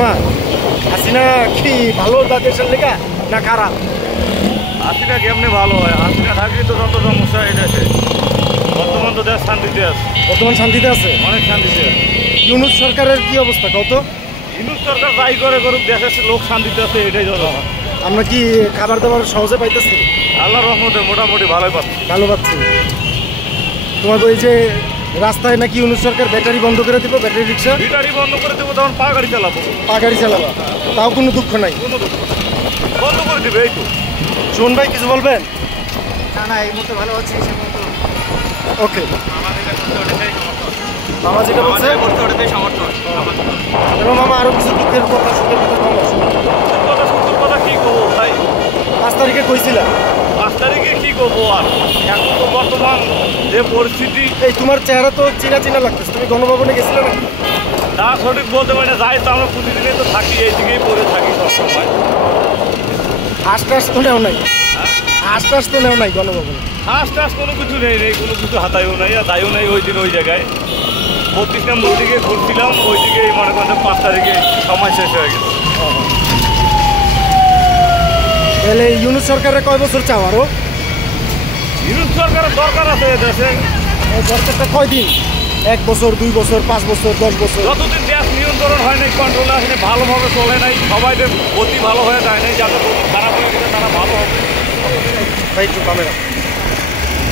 মামা হাসিনা কি ভালো দেশের লেখা না খারাপ? হাসিনা কেমনি ভালো হয়? হাসিনা থাকলে তো যত সমস্যা এই দেশে। বর্তমান তো দেশ শান্তিতে আছে, বর্তমান শান্তিতে আছে, অনেক শান্তিতে আছে। ইউনূস সরকারের কি অবস্থা কত? ইউনূস সরকার যাই করে করুক, দেশের লোক শান্তিতে আছে, এটাই যত। আমরা কি খাবার দাবার সহজে পাইতেছি? আল্লাহর রহমতে মোটামুটি ভালোই পাচ্ছি। ভালো পাচ্ছি। তোমার ওই যে রাস্তায় নাকি ইউনূস সরকার ব্যাটারি বন্ধ করে দিব, ব্যাটারি রিক্সা ব্যাটারি বন্ধ করে দেবো, তখন পা গাড়ি চালাবো। পা গাড়ি চালাবা, তাও কোনো দুঃখ নাই? কোনো দুঃখ নেই, বন্ধ করে দিবে এই তো। শোন ভাই, কিছু বলবেন? না না, এই মুহূর্তে ভালো আছি। ওকে, মামা যেটা বলছে এবং মামা আরো কিছু দুঃখের কথা, সুখের কথা মামা শুনুন। সুন্দর কথা কি করবো ভাই? 5 তারিখে কইছিলাম। 5 তারিখে কি করবো আর? এখন তো বর্তমান যে পরিস্থিতি। এই তোমার চেহারা তো চিনা চিনা লাগতেছে, তুমি গণভবনে গেছিলে নাকি? তা সঠিক বলতে পারি না, যাই তো আমরা প্রতিদিনই তো থাকি, এইদিকেই পড়ে থাকি সবসময়। হাঁস টাস তো নেও নাই? হাঁস টাস তো নেও নাই গণভবনে? হাঁস টাস কোনো কিছু নেই, কোনো কিছু হাতায়ও নাই আর দায়ও নাই। ওই দিন ওই জায়গায় 32 নম্বর দিকে ঘুরছিলাম, ওই দিকে মনে করেন 5 তারিখে সময় শেষ হয়ে গেছে। তাহলে ইউনূস সরকারের কয় বছর চাও আরো? ইউনূস সরকারের দরকার আছে দেশে। সরকারটা কয়দিন? 1 বছর, 2 বছর, 5 বছর, 10 বছর? যতদিন দেশ নিয়ন্ত্রণ হয় নাই, কন্ট্রোলে আসেনি, ভালোভাবে চলে নাই, সবাই গতি ভালো হয়ে যায় নাই, যাদের গতি খারাপ হয়ে গেছে তারা ভালো হবে। ভাই একটু ক্যামেরা